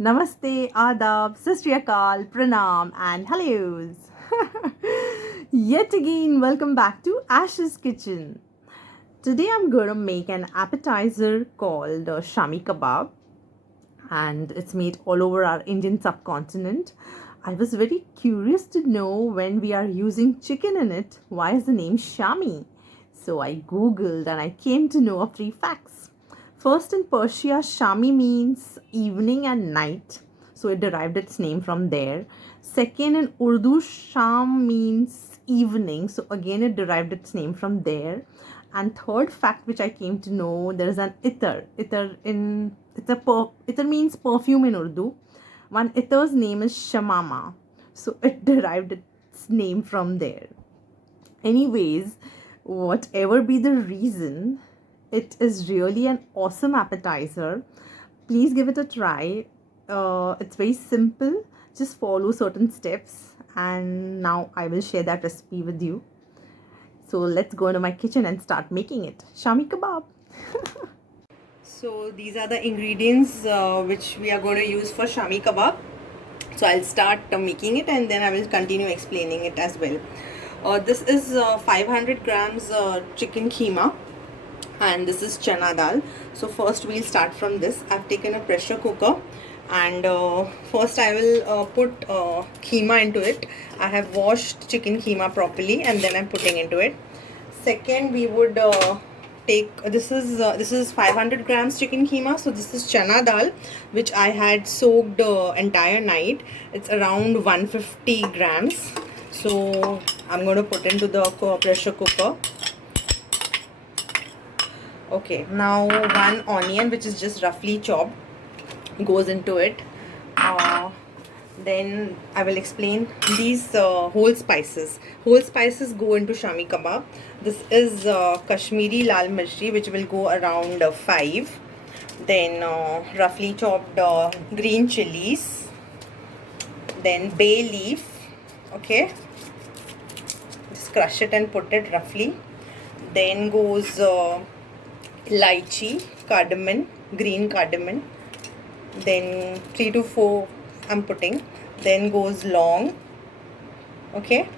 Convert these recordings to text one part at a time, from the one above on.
Namaste, Adab, Sat Shri Akal, Pranam, and hellos. Yet again, welcome back to Ash's Kitchen. Today I'm going to make an appetizer called Shami Kebab, and it's made all over our Indian subcontinent. I was very curious to know when we are using chicken in it, why is the name Shami? So I googled and I came to know of three facts. First, in Persia, Shami means evening and night, so it derived its name from there. Second, in Urdu, Sham means evening, so again it derived its name from there. And third fact, which I came to know, there is an itar. Itar means perfume in Urdu. One itar's name is Shamama, so it derived its name from there. Anyways, whatever be the reason, it is really an awesome appetizer. Please give it a try. It's very simple. Just follow certain steps, and now I will share that recipe with you. So let's go into my kitchen and start making it. Shami kebab. So these are the ingredients which we are going to use for Shami kebab. So I'll start making it and then I will continue explaining it as well. This is 500 grams chicken keema, and this is chana dal. So first we'll start from this. I've taken a pressure cooker, and first I will put keema into it. I have washed chicken keema properly and then I'm putting into it. Second, we would take this is 500 grams chicken keema. So this is chana dal which I had soaked entire night. It's around 150 grams. So I'm going to put into the pressure cooker. Okay, now one onion which is just roughly chopped goes into it. Then I will explain these whole spices. Whole spices go into Shami kebab. This is Kashmiri lal mirchi which will go around 5. Then roughly chopped green chilies. Then bay leaf. Okay, just crush it and put it roughly. Then goes lychee, cardamom, green cardamom. Then 3 to 4 I'm putting. Then goes long. Okay,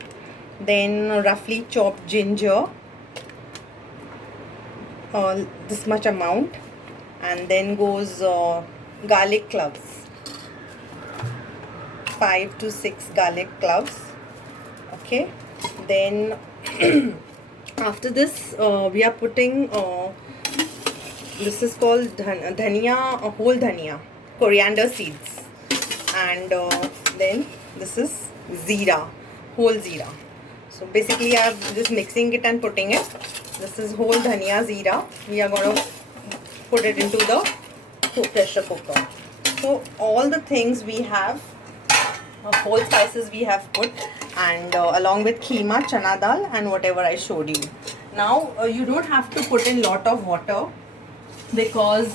then roughly chopped ginger, this much amount. And then goes garlic cloves, 5 to 6 garlic cloves. Okay, then after this we are putting this is called dhania, whole dhania, coriander seeds. And then this is zira, whole zira. So basically I'm just mixing it and putting it. This is whole dhania zira. We are going to put it into the pressure cooker. So all the things we have, whole spices we have put, and along with keema, chana dal, and whatever I showed you. Now you don't have to put in lot of water because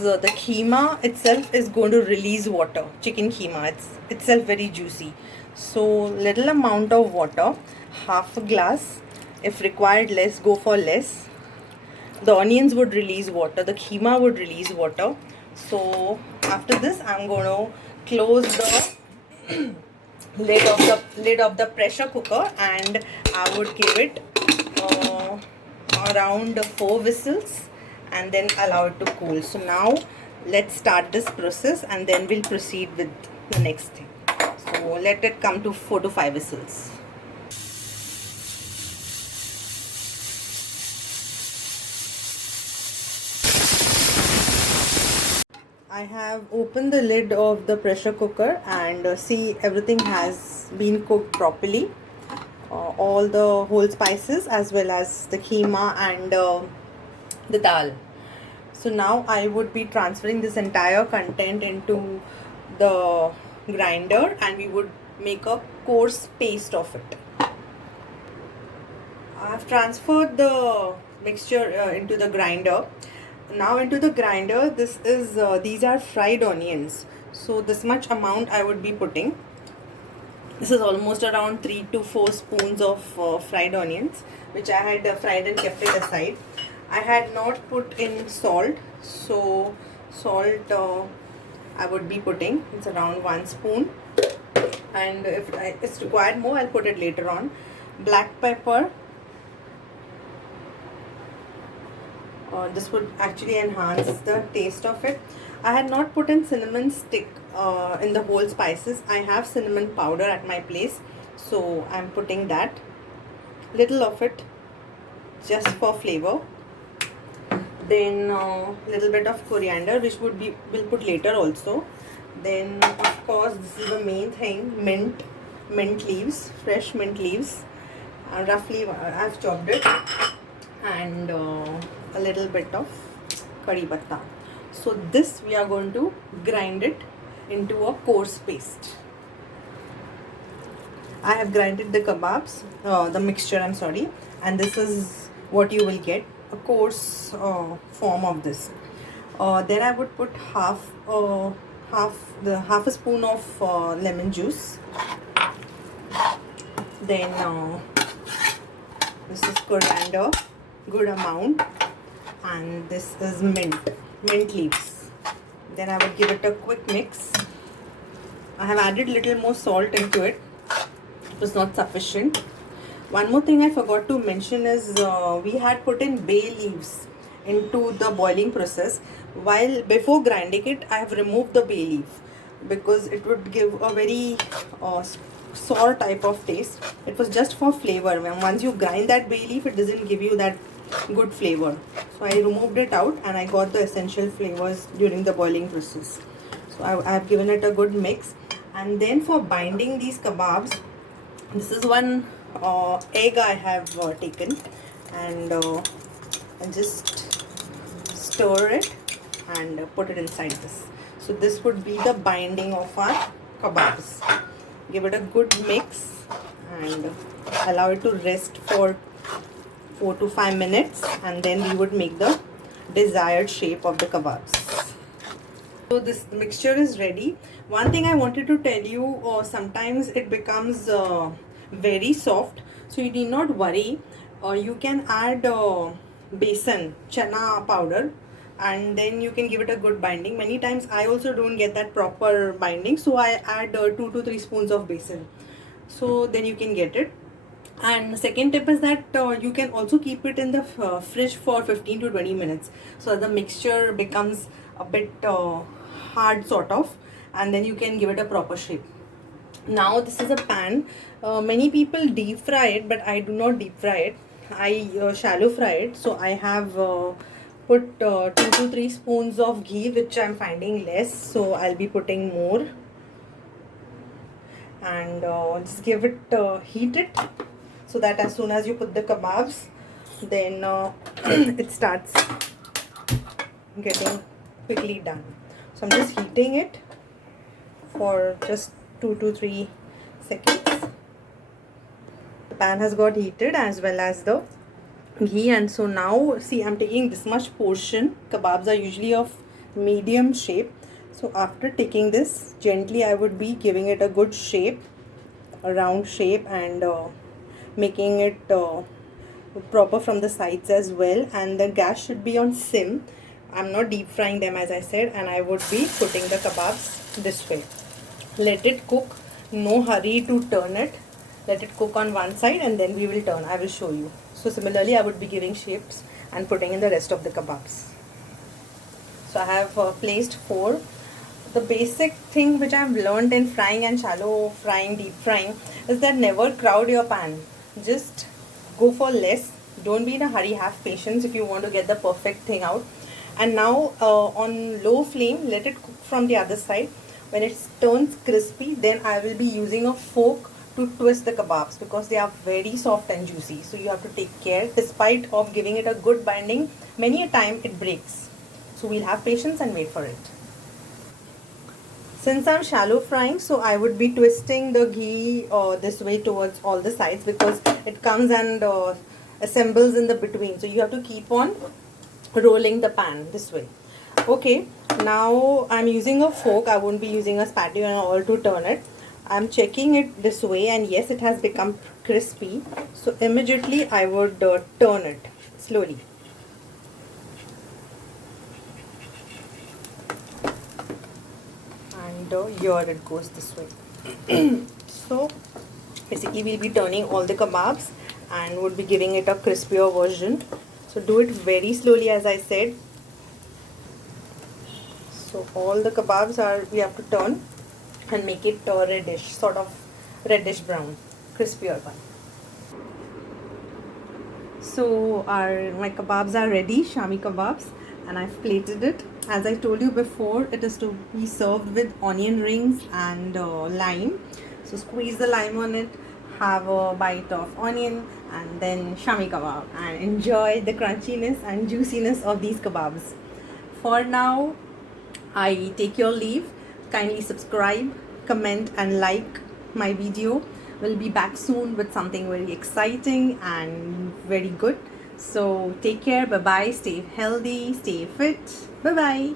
the keema itself is going to release water. Chicken keema, it's itself very juicy. So little amount of water, half a glass. If required less, go for less. The onions would release water, the keema would release water. So after this I'm going to close the lid of the pressure cooker, and I would give it around 4 whistles and then allow it to cool. So now let's start this process and then we'll proceed with the next thing. So let it come to 4 to 5 whistles. I have opened the lid of the pressure cooker and see everything has been cooked properly. All the whole spices as well as the keema and the dal. So now I would be transferring this entire content into the grinder and we would make a coarse paste of it. I have transferred the mixture into the grinder. Now into the grinder, this is these are fried onions. So this much amount I would be putting. This is almost around 3 to 4 spoons of fried onions which I had fried and kept it aside. I had not put in salt, so salt I would be putting, it's around 1 spoon, and if it's required more, I'll put it later on. Black pepper, this would actually enhance the taste of it. I had not put in cinnamon stick in the whole spices. I have cinnamon powder at my place, so I'm putting that, little of it, just for flavor. Then little bit of coriander, which we'll put later also. Then of course this is the main thing, mint leaves, fresh mint leaves, roughly I've chopped it, and a little bit of curry patta. So this we are going to grind it into a coarse paste. I have grinded the kebabs, the mixture, I'm sorry, and this is what you will get, a coarse form of this. Then I would put half a spoon of lemon juice. Then this is coriander, good amount, and this is mint leaves. Then I would give it a quick mix. I have added little more salt into it. It was not sufficient. One more thing I forgot to mention is we had put in bay leaves into the boiling process. While before grinding it, I have removed the bay leaf because it would give a very sour type of taste. It was just for flavor. When once you grind that bay leaf, it doesn't give you that good flavor. So I removed it out and I got the essential flavors during the boiling process. So I have given it a good mix. And then for binding these kebabs, this is one egg I have taken, and I just stir it and put it inside this. So this would be the binding of our kebabs. Give it a good mix and allow it to rest for 4 to 5 minutes, and then we would make the desired shape of the kebabs. So this mixture is ready. One thing I wanted to tell you, sometimes it becomes very soft, so you need not worry. You can add besan, chana powder, and then you can give it a good binding. Many times I also don't get that proper binding, so I add 2 to 3 spoons of besan, so then you can get it. And second tip is that you can also keep it in the fridge for 15 to 20 minutes, so the mixture becomes a bit hard sort of, and then you can give it a proper shape. Now this is a pan. Many people deep fry it, but I do not deep fry it. I shallow fry it. So I have put 2 to 3 spoons of ghee, which I'm finding less, so I'll be putting more. And just give it heat it, so that as soon as you put the kebabs, then it starts getting quickly done. So I'm just heating it for just 2 to 3 seconds. The pan has got heated as well as the ghee, and so now see, I'm taking this much portion. Kebabs are usually of medium shape, so after taking this gently, I would be giving it a good shape, a round shape, and making it proper from the sides as well. And the gas should be on sim. I'm not deep frying them, as I said, and I would be putting the kebabs this way. Let it cook, no hurry to turn it. Let it cook on one side and then we will turn. I will show you. So similarly, I would be giving shapes and putting in the rest of the kebabs. So I have placed 4. The basic thing which I have learned in frying and shallow frying, deep frying, is that never crowd your pan. Just go for less. Don't be in a hurry. Have patience if you want to get the perfect thing out. And now on low flame, let it cook from the other side. When it turns crispy, then I will be using a fork to twist the kebabs, because they are very soft and juicy. So you have to take care. Despite of giving it a good binding, many a time it breaks. So we'll have patience and wait for it. Since I'm shallow frying, so I would be twisting the ghee this way towards all the sides, because it comes and assembles in the between. So you have to keep on rolling the pan this way. Okay, now I'm using a fork. I won't be using a spatula and all to turn it. I'm checking it this way, and yes, it has become crispy. So immediately I would turn it slowly. and here it goes this way. So basically we'll be turning all the kebabs and would be giving it a crispier version. So do it very slowly, as I said. So all the kebabs we have to turn and make it reddish, sort of reddish brown, crispier one. So my kebabs are ready, Shami kebabs, and I've plated it. As I told you before, it is to be served with onion rings and lime. So squeeze the lime on it, have a bite of onion, and then Shami kebab, and enjoy the crunchiness and juiciness of these kebabs. For now, I take your leave. Kindly subscribe, comment and like my video. We'll be back soon with something very exciting and very good. So take care. Bye bye. Stay healthy, stay fit. Bye bye.